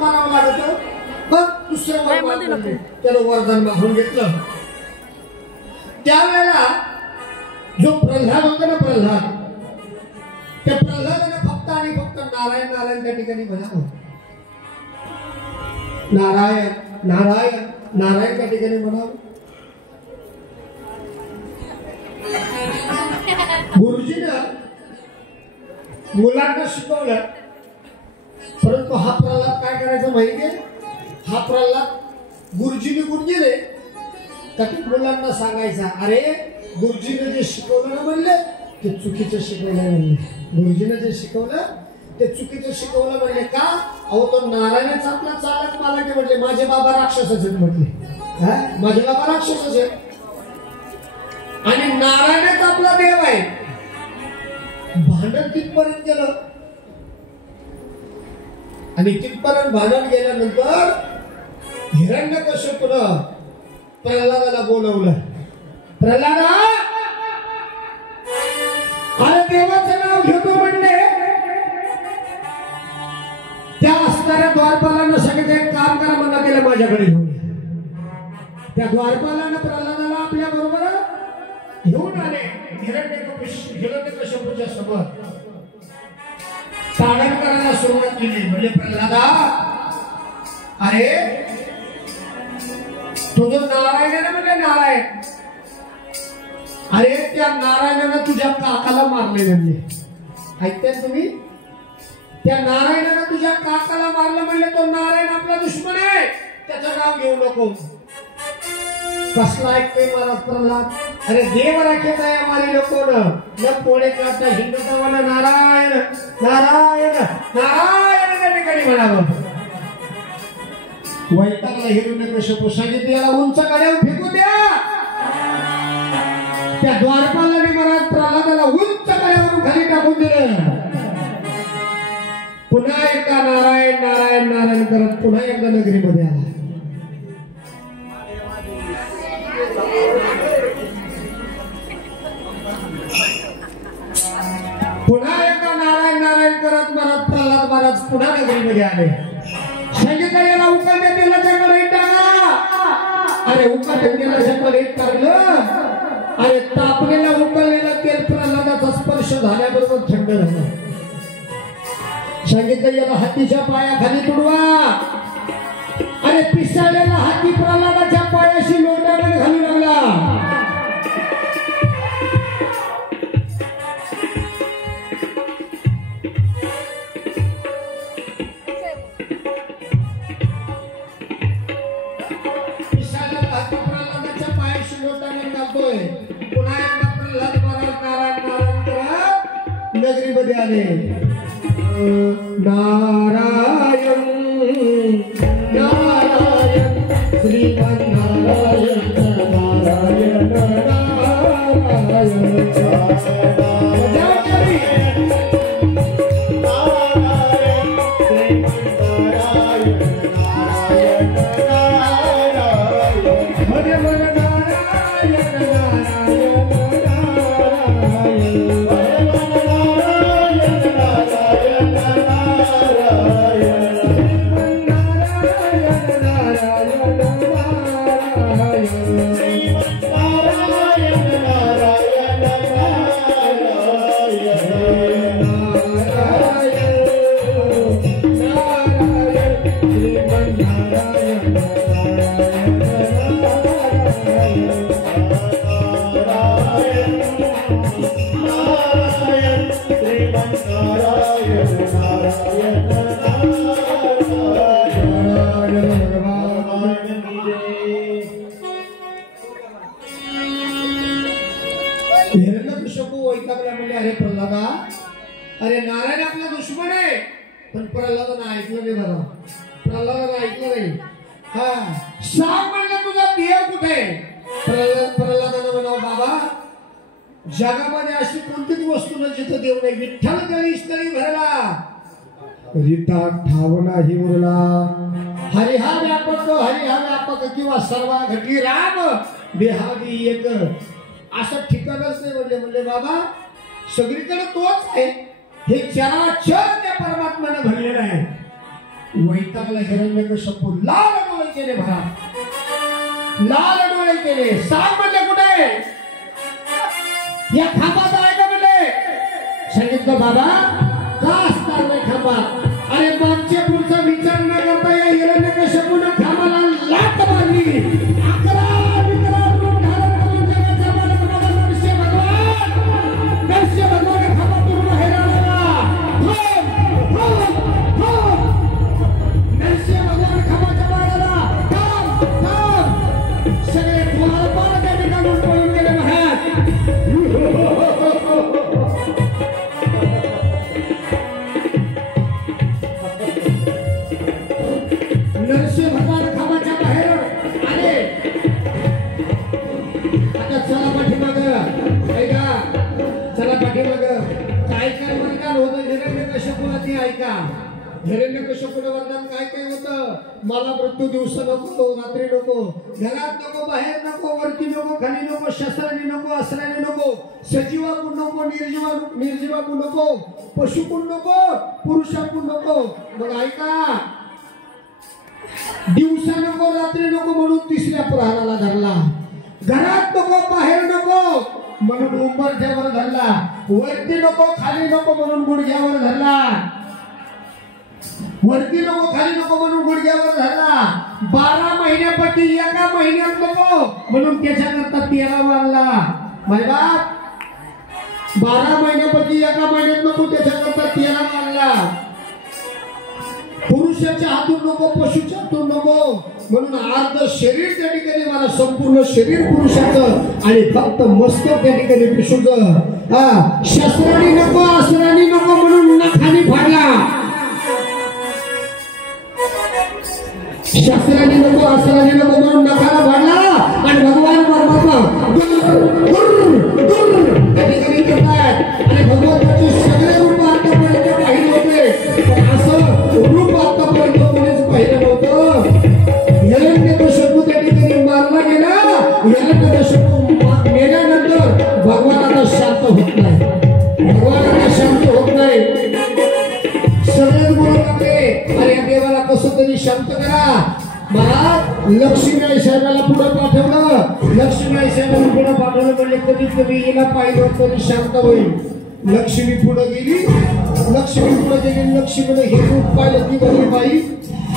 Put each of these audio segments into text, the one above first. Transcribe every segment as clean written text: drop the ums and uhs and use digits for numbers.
मारावं लागत. पण दुसरं त्याला वरदान मागून घेतलं. त्यावेळेला जो प्रल्हाद होता ना, प्रल्हाद, त्या प्रल्हादाने फक्त आणि फक्त नारायण नारायण त्या ठिकाणी म्हणावं. नारायण नारायण नारायण त्या ठिकाणी म्हणावं. गुरुजीनं मुलांना शिकवलं. परंतु हा प्रल्हाद काय करायचा माहितीये? हा प्रल्हाद गुरुजीने गुण गेले तर मुलांना सांगायचा, अरे गुरुजीने जे शिकवलं ना म्हणले ते चुकीचं शिकवलं म्हणले. गुरुजीने जे शिकवलं ते चुकीचं शिकवलं म्हणले. का? अहो तो नारायणच आपला चालक मला ते म्हटले. माझे बाबा राक्षसच आहेत म्हटले. माझे बाबा राक्षसच आहेत आणि नारायणच आपला देव आहे. भांडण तिथपर्यंत गेलं आणि तिथपर्यंत भांडण गेल्यानंतर हिरण्यकश्यपूने प्रल्हादाला बोलवलं. प्रल्हादा, अरे देवाचं नाव घेतो म्हणले. त्या असणाऱ्या द्वारपालांना सांगितलं एक काम करा, म्हणला त्याला माझ्याकडे घेऊन. त्या द्वारपालांना प्रल्हादाला आपल्या बरोबर घेऊन आले. हिरण्यकश्यपूच्या समोर ताडण करायला सुरुवात केली. म्हणजे प्रल्हादा, अरे तुझं नारायण ना म्हणजे नारायण, अरे त्या नारायणानं तुझ्या काकाला मारले म्हणले. ऐकताय तुम्ही? त्या नारायणानं तुझ्या काकाला मारलं म्हणले. तो नारायण आपला दुश्मन आहे, त्याचं नाव घेऊ नको. कसला ऐकतोय महाराज प्रल्हाद? अरे देव राखेत आहे आम्हाला लोकों न पोळे करता हिंदुत्वाला नारायण नारायण नारायण त्या ठिकाणी म्हणावं. वैतागला हिरण्यकश्यपू सांगितलं याला उंच कड्यावर फेकू द्या. त्या द्वारपालाने महाराज प्रल्हादाला उंच कड्यावरून खाली टाकून दिलं. पुन्हा एकदा नारायण नारायण नारायण करत पुन्हा एकदा नगरीमध्ये आला. पुन्हा एकदा नारायण नारायण करत महाराज प्रल्हाद महाराज पुन्हा नगरीमध्ये आले. सांगितलं याला उकळत्या तेलाच्या कढईत टाका. अरे उकळत्या तेलाच्या कढईत टाकलं. अरे तापलेला उकळलेलं तेल प्रल्हादाचा स्पर्श झाल्याबरोबर थंड झालं. सांगितलं याला हातीच्या पायाखाली तुडवा. अरे पिसाळलेला हाती प्रल्हादाच्या पायाशी लोटामध्ये घालू लागला. पुन्हा एकदा प्रल्हाद महाराज नारायण नारायण करत नगरीमध्ये आले. नारायण नारायण श्रीमन नारायण नारायण नारायण अरे प्रल्हादा, अरे नारायण आपला दुश्मन आहे. पण प्रल्हादानं ऐकलं नाही. दादा प्रल्हादानं ऐकलं नाही. हा सांग म्हणलं तुझा देव कुठे? प्रल्हादानं म्हणावं बाबा जगामध्ये अशी कोणतीच वस्तू नाही जिथं देव नाही. विठ्ठल तरी तरी भरला रीता ठावना हि उरला. हरी हा व्यापक किंवा सर्व घटी राम देहादी एक असं ठिकाणच नाही. म्हणले बाबा सगळीकडे तोच आहे. हे चराचर त्या परमात्म्याने भरलेलं आहे. वैतागला हिरण्यकश्यपू, लाल डोळे केले भरा, लाल डोळे केले. सांग म्हणले कुठे या खांबात आहे का म्हणले. सांगितलं बाबा का असणार नाही खांबात. अरे मागच्या पुढचा विचार न करता या हिरण्यकश्यपूने खांबाला लाथ मारली. 11 विकराल रूप धारण करून जगाचा मालक माझा नरसिंह भगवान, नरसिंह भगवान खांबातून बाहेर आला. नरसिंह भगवान खांबाच्या बाहेर आला. सगळे द्वारपाल त्या ठिकाणून पळून गेले महाराज. नरसिंह भगवान खांबाच्या बाहेर आले. आता चला पाठीमाग, ऐका चला पाठीमाग. काय काय वरदान होतं हिरण्यकश्यपूला ते ऐका. हिरण्यकश्यपूला वरदान काय काय होतं. मला मृत्यू दिवस नको, रात्री नको, घरात नको, बाहेर नको, वरती नको, खाली नको, शस्त्राने नको, अस्त्राने नको, सजीवाकून नको, निर्जीवाकून नको, पशुकून नको, पुरुषाकून नको. मग ऐका, दिवसा नको, रात्री नको म्हणून तिसऱ्या प्रहाराला धरला. घरात नको, बाहेर नको म्हणून उंबरठ्यावर धरला. वरती नको, खाली नको म्हणून गुडघ्यावर धरला. वरती नको, खाली नको म्हणून गुडघ्यावर धरला. 12 महिन्यापैकी एका महिन्यात नको म्हणून त्याच्याकरता 13 मारला. माझे बाप 12 महिन्यापैकी एका महिन्यात नको त्याच्याकरता 13 मारला. पुरुषाच्या हातून नको, पशुच्या हातून नको म्हणून अर्ध शरीर त्या ठिकाणी मला, संपूर्ण शरीर पुरुषाचं आणि फक्त मस्तक त्या ठिकाणी पिशूचं. शस्त्राने नको, अस्त्राने नको म्हणून नखाने फाडला. शस्त्राने नको, अस्त्राने नको म्हणून नखाला फाडला. आणि भगवान परमात्मा त्या ठिकाणी करतात. आणि भगवंताचे सगळे रूप आतापर्यंत पाहिले होते, पण असं रूप आतापर्यंत कोणीच पाहिलं नव्हतं. हिरण्यकश्यपू त्या ठिकाणी मारला गेला. हिरण्यकश्यपू मेल्यानंतर भगवान आता शांत होत नाही. भगवान आता शांत होत नाही. सगळेच बोलू लागले, अरे या देवाला कसं तरी शांत करा. महाराज लक्ष्मी साहेबाला पुढे पाठवलं. लक्ष्मी साहेबाला पुढे पाठवलं म्हणजे कधीच कधी हिला पाहिलं तरी शांत होईल. लक्ष्मी पुढे गेली. लक्ष्मी पुढे गेली. लक्ष्मीने हे रूप पाहिलं. ती बोलली बाई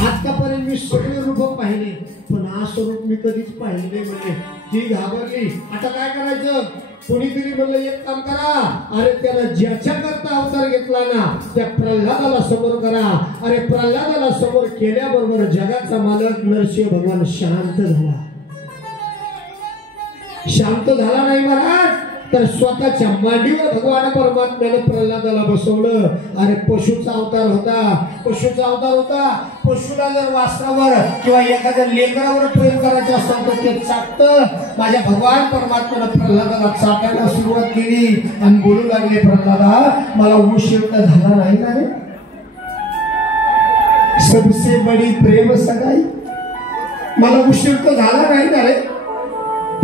आतापर्यंत मी सगळे रूप पाहिले, पण असं रूप मी कधीच पाहिले नाही म्हणजे. ती घाबरली. आता काय करायचं. कोणीतरी म्हणलं एक काम करा. अरे त्याला ज्याच्या करता अवतार घेतला ना त्या प्रल्हादाला समोर करा. अरे प्रल्हादाला समोर केल्याबरोबर जगाचा मालक नरसिंह भगवान शांत झाला. शांत झाला नाही महाराज तर स्वतःच्या मांडीवर भगवान परमात्म्याने प्रल्हादाला बसवलं. अरे पशुचा अवतार होता. पशुचा अवतार होता. पशुला जर वासरावर किंवा एखाद्या लेकरावर प्रेम करायचं असेल तर ते चाटतं. माझ्या भगवान परमात्म्याने प्रल्हादाला चाटायला सुरुवात केली आणि बोलू लागले, प्रल्हादा मला उशीर तर झाला नाही ना रे. सबसे बडी प्रेम सगाई. मला उशीर तर झाला नाही ना रे.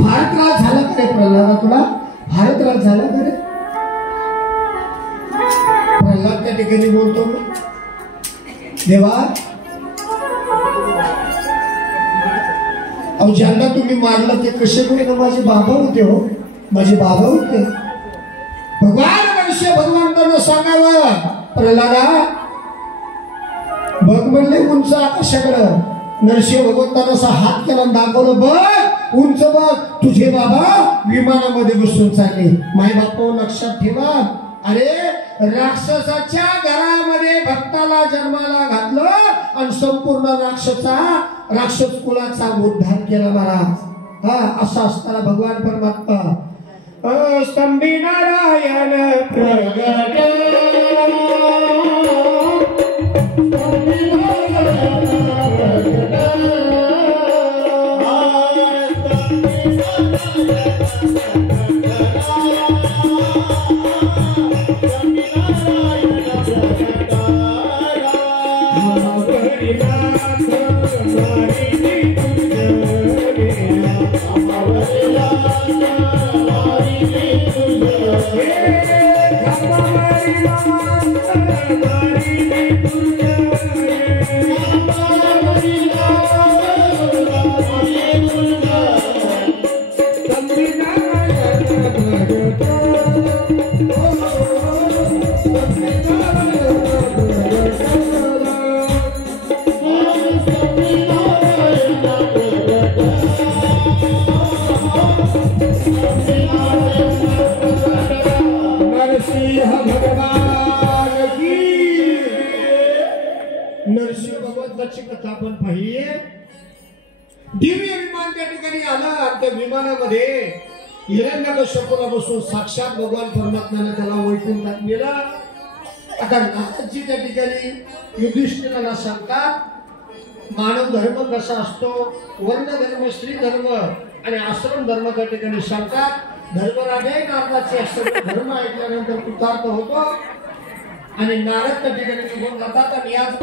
फार त्रास झाला का रे प्रल्हादा तुला. फार त्रास झाला का रे. प्रल्हाद त्या ठिकाणी बोलतो, देवा अहो ज्यांना तुम्ही मारलं ते कसे बोलले. माझे बाबा होते हो. माझे बाबा होते. भगवान मनुष्य भगवंतांना सांगावं प्रल्हादा बघ म्हणले उंच आकाशाकडं. नरसिंह भगवंतांना असा हात केला दाखवलं, बघ उंच बघ. तुझे बाबा विमानामध्ये बसून चालले. माय बापा लक्षात ठेवा. अरे राक्षसाच्या घरामध्ये भक्ताला जन्माला घातलं आणि संपूर्ण राक्षस कुलाचा उद्धार केला महाराज. असा असताना भगवान परमात्मा स्तंभी नारायण प्रगट Hey, सुबोधाची कथा आपण पाहिली. दिव्य विमान त्या ठिकाणी आलं आणि त्या विमानामध्ये हिरण्यकश्यपूला बसून साक्षात भगवान परमात्म्याने त्याला वैकुंठात नेलं. आता नारदजी त्या ठिकाणी युधिष्ठिराला सांगतात मानव धर्म कसा असतो, वर्ण धर्म, स्त्री धर्म आणि आश्रम धर्म त्या ठिकाणी सांगतात. धर्मराजे नारदाचे असं धर्म ऐकल्यानंतर कृतार्थ होतो आणि नारद त्या ठिकाणी निघून जातात. आणि याच